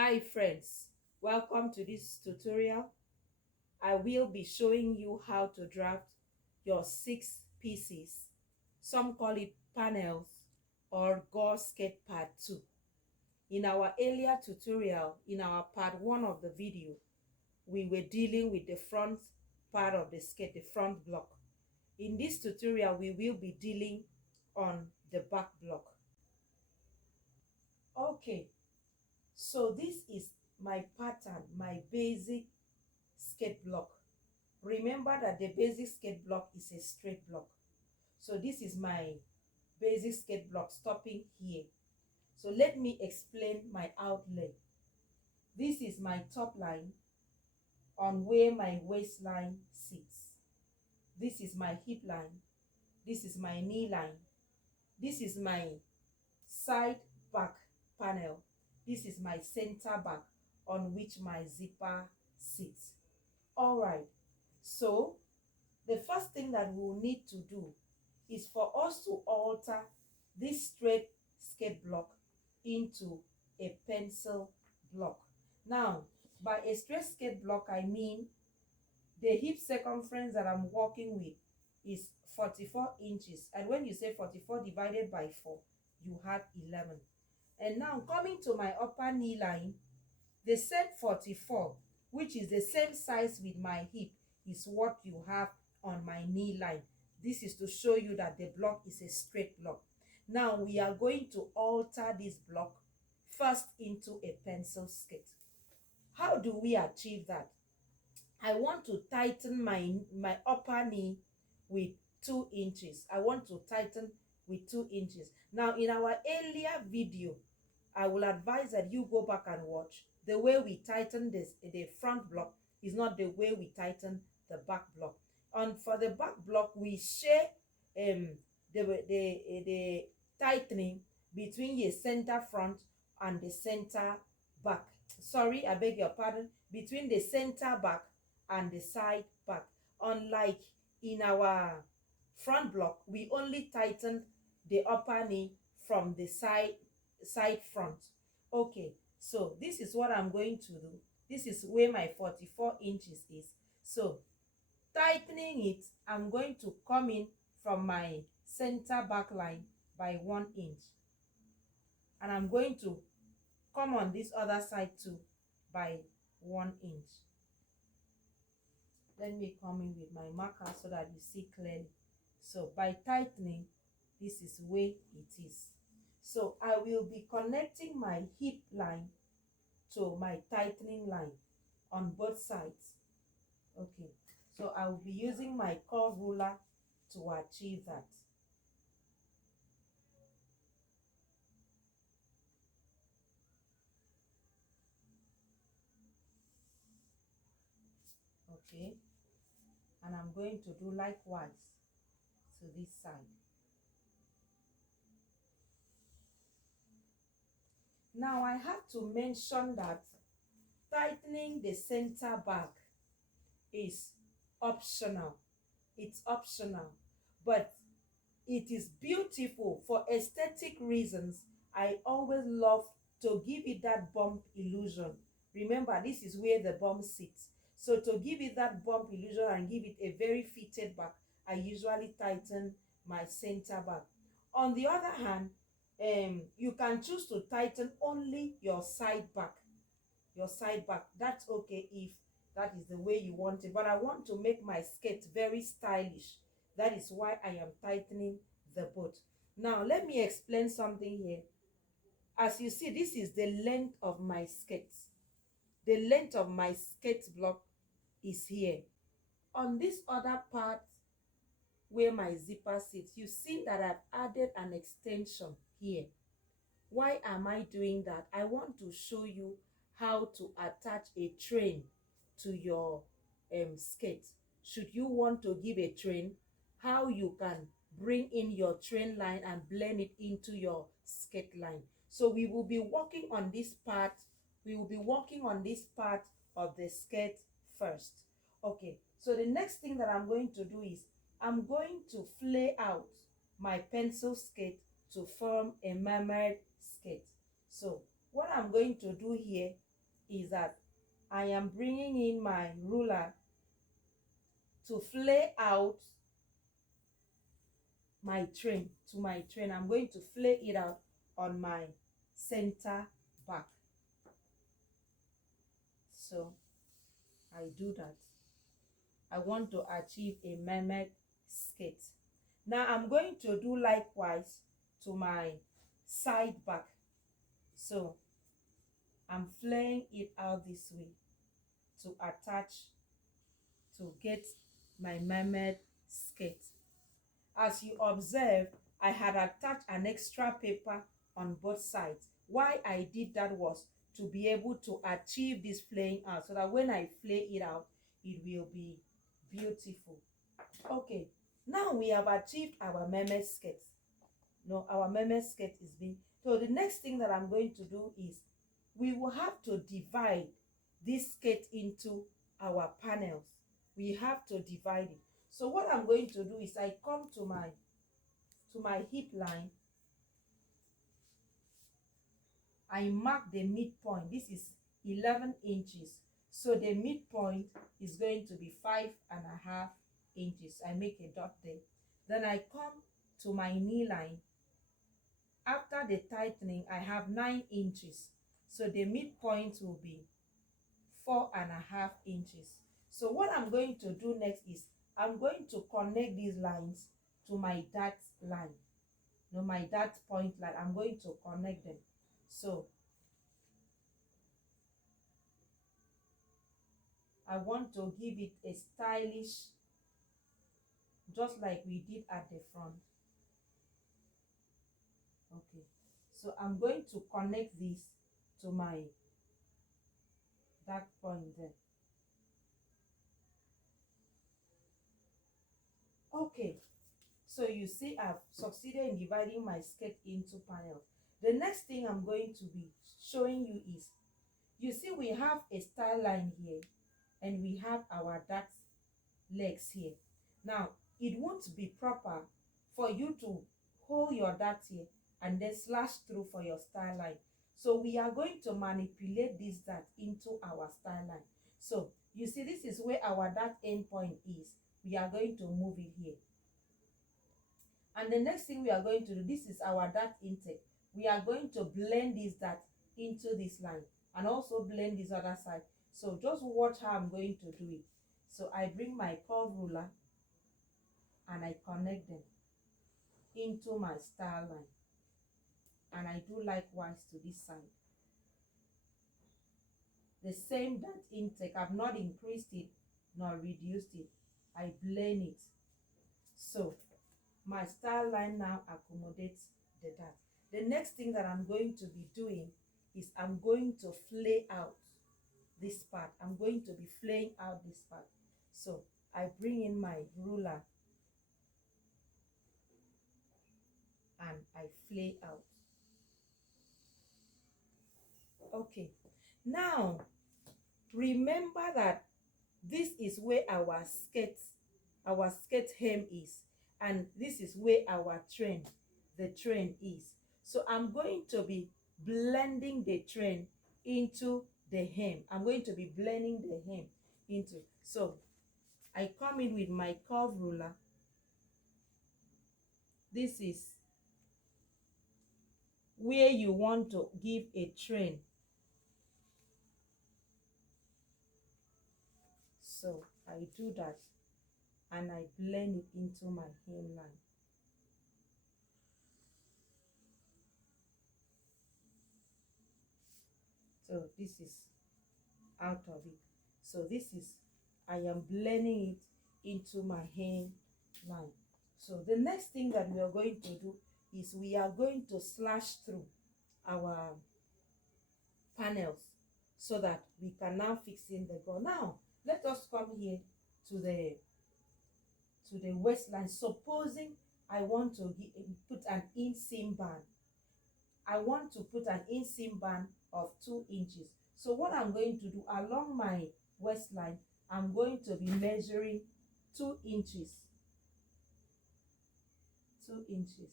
Hi friends, welcome to this tutorial. I will be showing you how to draft your 6 pieces. Some call it panels or gore skirt part 2. In our earlier tutorial, in our part 1 of the video, we were dealing with the front part of the skirt, the front block. In this tutorial, we will be dealing on the back block. Okay, so this is my pattern, my basic skirt block. Remember that the basic skirt block is a straight block. So this is my basic skirt block stopping here. So let me explain my outlay. This is my top line on where my waistline sits. This is my hip line. This is my knee line. This is my side back panel. This is my center back on which my zipper sits. All right, so the first thing that we will need to do is for us to alter this straight skirt block into a pencil block. Now, by a straight skirt block, I mean the hip circumference that I'm working with is 44 inches. And when you say 44 divided by 4, you have 11. And now coming to my upper knee line, the same 44, which is the same size with my hip, is what you have on my knee line. This is to show you that the block is a straight block. Now we are going to alter this block first into a pencil skirt. How do we achieve that? I want to tighten my upper knee with 2 inches. I want to tighten with 2 inches. Now in our earlier video, I will advise that you go back and watch. The way we tighten the front block is not the way we tighten the back block. And for the back block, we share the tightening between the center front and the center back. Sorry, I beg your pardon. Between the center back and the side back. Unlike in our front block, we only tighten the upper knee from the side front. Okay, so this is what I'm going to do. This is where my 44 inches is. So tightening it, I'm going to come in from my center back line by 1 inch, and I'm going to come on this other side too by 1 inch. Let me come in with my marker so that you see clearly. So by tightening, this is where it is. So I will be connecting my hip line to my tightening line on both sides. Okay, so I will be using my curve ruler to achieve that. Okay, and I'm going to do likewise to this side. Now I have to mention that tightening the center back is optional. It's optional, but it is beautiful. For aesthetic reasons, I always love to give it that bump illusion. Remember, this is where the bump sits. So to give it that bump illusion and give it a very fitted back, I usually tighten my center back. On the other hand, you can choose to tighten only your side back. That's okay if that is the way you want it, but I want to make my skirt very stylish. That is why I am tightening the boat. Now let me explain something here. As you see, this is the length of my skirt. The length of my skirt block is here. On this other part where my zipper sits, you see that I've added an extension here. Why am I doing that? I want to show you how to attach a train to your skirt. Should you want to give a train, how you can bring in your train line and blend it into your skirt line. So we will be working on this part. We will be working on this part of the skirt first. Okay, so the next thing that I'm going to do is I'm going to flay out my pencil skirt to form a mermaid skirt. So what I'm going to do here is that I am bringing in my ruler to flay out my train. I'm going to flay it out on my center back. So I do that. I want to achieve a mermaid skirt. Now I'm going to do likewise to my side back. So I'm flaying it out this way to attach, to get my mermaid skirt. As you observe, I had attached an extra paper on both sides. Why I did that was to be able to achieve this flaying out, so that when I flay it out, it will be beautiful. Okay, now we have achieved our mermaid skirt. No, our mermaid skirt is being. So the next thing that I'm going to do is we will have to divide this skirt into our panels. We have to divide it. So what I'm going to do is I come to my hip line. I mark the midpoint. This is 11 inches. So the midpoint is going to be 5.5 inches. I make a dot there. Then I come to my knee line. After the tightening, I have 9 inches. So the midpoint will be 4.5 inches. So what I'm going to do next is I'm going to connect these lines to my dart line. No, my dart point line. I'm going to connect them. So I want to give it a stylish, just like we did at the front. Okay, so I'm going to connect this to my dart point there. Okay, so you see I've succeeded in dividing my skirt into panels. The next thing I'm going to be showing you is, you see we have a style line here and we have our dart legs here. Now it won't be proper for you to hold your dart here and then slash through for your style line. So we are going to manipulate this dart into our style line. So you see this is where our dart end point is. We are going to move it here. And the next thing we are going to do, this is our dart intake. We are going to blend this dart into this line and also blend this other side. So just watch how I'm going to do it. So I bring my curve ruler and I connect them into my style line. And I do likewise to this side. The same dart intake, I've not increased it nor reduced it. I blend it. So my style line now accommodates the dart. The next thing that I'm going to be doing is I'm going to flay out this part. I'm going to be flaying out this part. So I bring in my ruler and I flay out. Okay, now remember that this is where our skirt hem is, and this is where our the train is. So I'm going to be blending the train into the hem. I'm going to be blending the hem into. So I come in with my curve ruler. This is where you want to give a train. So I do that and I blend it into my hemline. So this is out of it. So this is, I am blending it into my hemline. So the next thing that we are going to do is we are going to slash through our panels so that we can now fix in the gown. Now let us come here to the waistline. Supposing I want to put an inseam band. I want to put an inseam band of 2 inches. So what I'm going to do along my waistline, I'm going to be measuring 2 inches. 2 inches.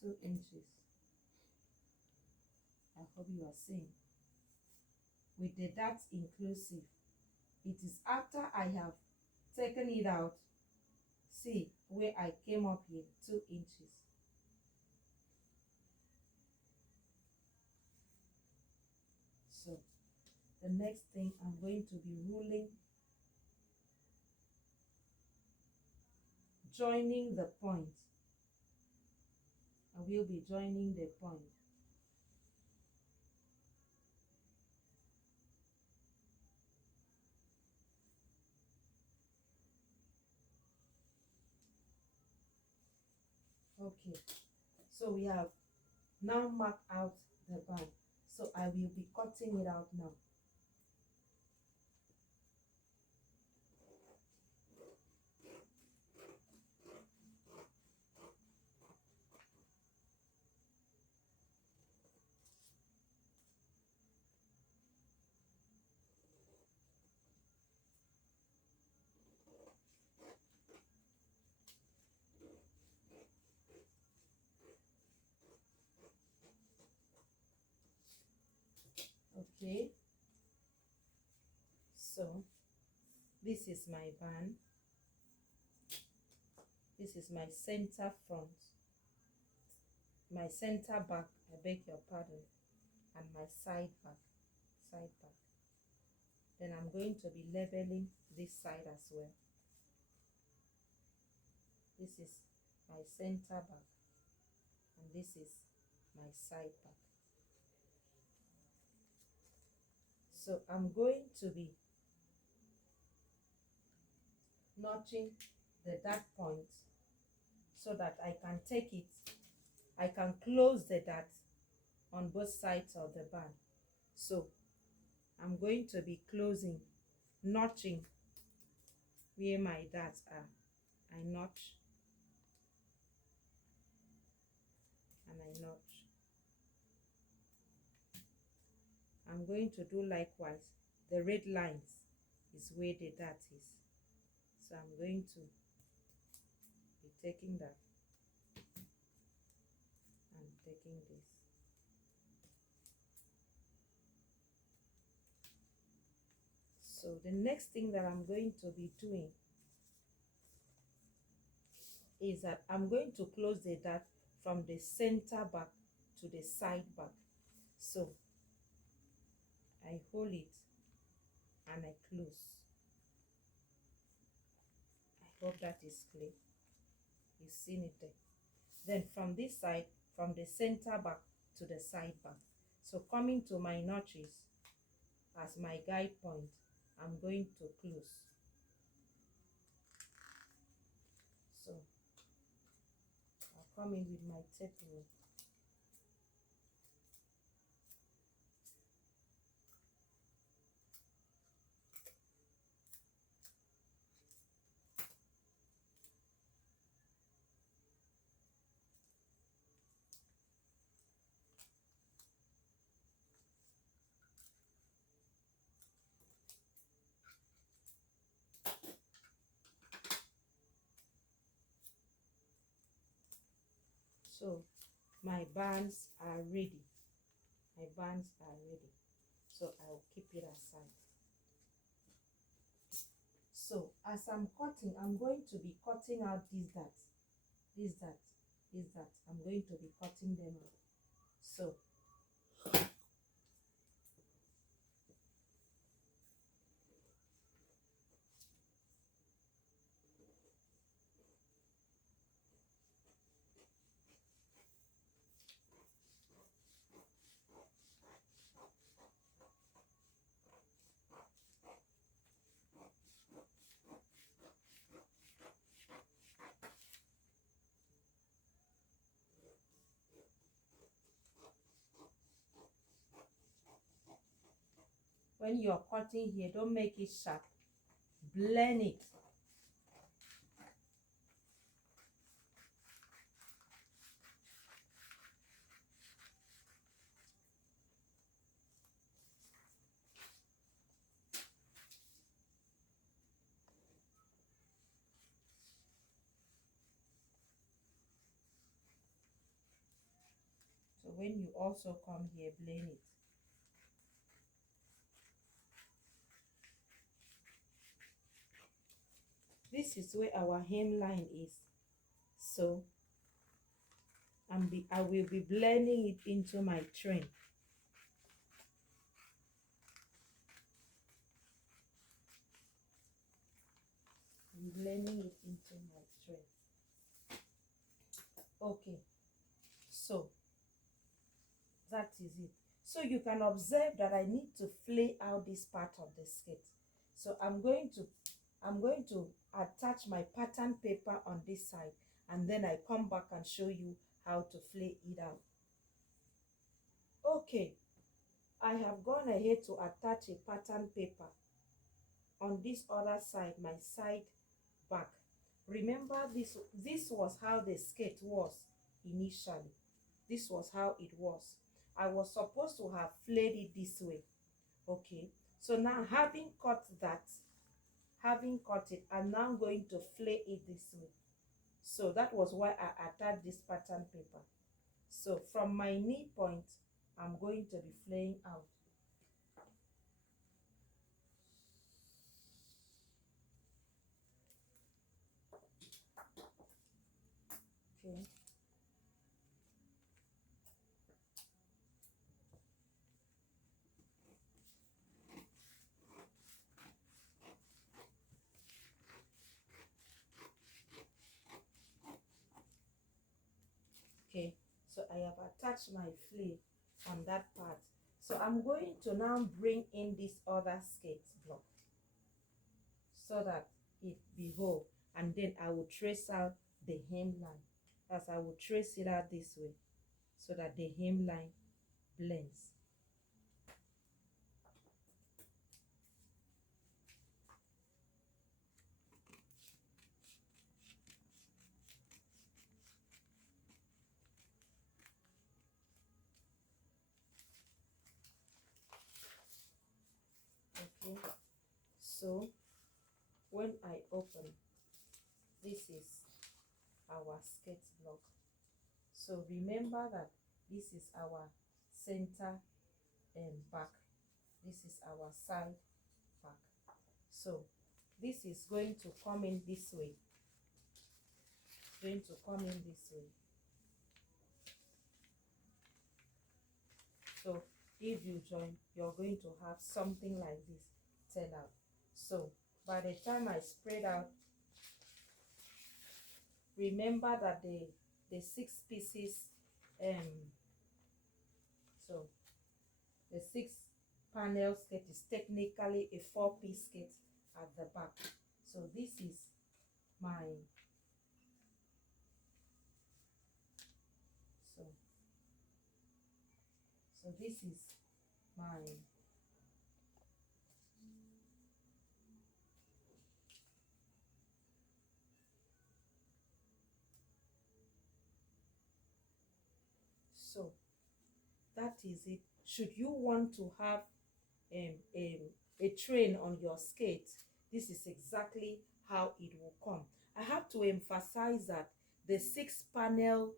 2 inches. I hope you are seeing. With the dart inclusive. It is after I have taken it out. See where I came up here, 2 inches. So the next thing, I'm going to be ruling, joining the point. I will be joining the point. Okay, so we have now marked out the band. So I will be cutting it out now. Okay, so this is my band. This is my center front, my center back, I beg your pardon, and my side back, Then I'm going to be leveling this side as well. This is my center back, and this is my side back. So I'm going to be notching the dart point so that I can take it, I can close the dart on both sides of the band. So I'm going to be closing, notching where my darts are. I notch and I notch. I'm going to do likewise. The red lines is where the dart is. So I'm going to be taking that and taking this. So the next thing that I'm going to be doing is that I'm going to close the dart from the center back to the side back. So I hold it and I close. I hope that is clear. You've seen it there. Then from this side, from the center back to the side back. So coming to my notches as my guide point, I'm going to close. So I'll come in with my tape rule. So my bands are ready. My bands are ready. So I'll keep it aside. So as I'm cutting, I'm going to be cutting out these darts. These darts. These darts. I'm going to be cutting them out. So when you're cutting here, don't make it sharp. Blend it. So when you also come here, blend it. This is where our hemline is. So I will be blending it into my train. I'm blending it into my train. Okay, so that is it. So you can observe that I need to flay out this part of the skirt. So I'm going to attach my pattern paper on this side, and then I come back and show you how to flay it out. Okay, I have gone ahead to attach a pattern paper on this other side, my side back. Remember, this was how the skirt was initially. This was how it was. I was supposed to have flayed it this way. Okay, so now having cut it, I'm now going to flay it this way. So that was why I attached this pattern paper. So from my knee point, I'm going to be flaying out. Okay. Okay, so I have attached my flay on that part. So I'm going to now bring in this other skirt block so that it be whole, and then I will trace out the hemline, as I will trace it out this way so that the hemline blends. Okay, so when I open, this is our skirt block. So remember that this is our center and back. This is our side back. So this is going to come in this way. It's going to come in this way. So if you join, you're going to have something like this turn out. So by the time I spread out, remember that the 6 pieces, so the 6 panel skirt is technically a 4-piece skirt at the back. So this is my so this is my so that is it. Should you want to have a train on your skirt, this is exactly how it will come. I have to emphasize that the 6 panel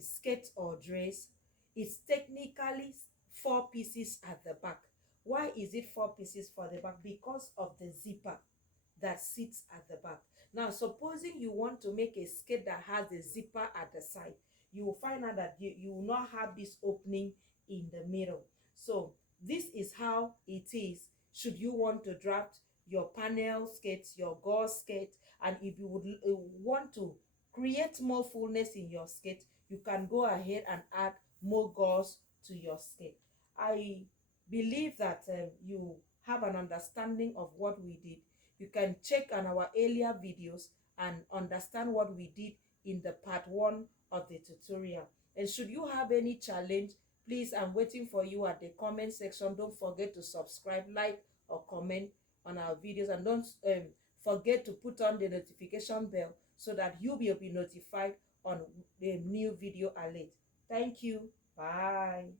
skirt or dress is technically 4 pieces at the back. Why is it 4 pieces for the back? Because of the zipper that sits at the back. Now supposing you want to make a skirt that has a zipper at the side, you will find out that you will not have this opening in the middle. So this is how it is should you want to draft your panel skirts, your gauze skirt. And if you would want to create more fullness in your skirt, you can go ahead and add more gauze to your skirt. I believe that you have an understanding of what we did. You can check on our earlier videos and understand what we did in the part 1 of the tutorial. And should you have any challenge, please, I'm waiting for you at the comment section. Don't forget to subscribe, like, or comment on our videos, and don't forget to put on the notification bell so that you will be notified on the new video alert. Thank you. Bye.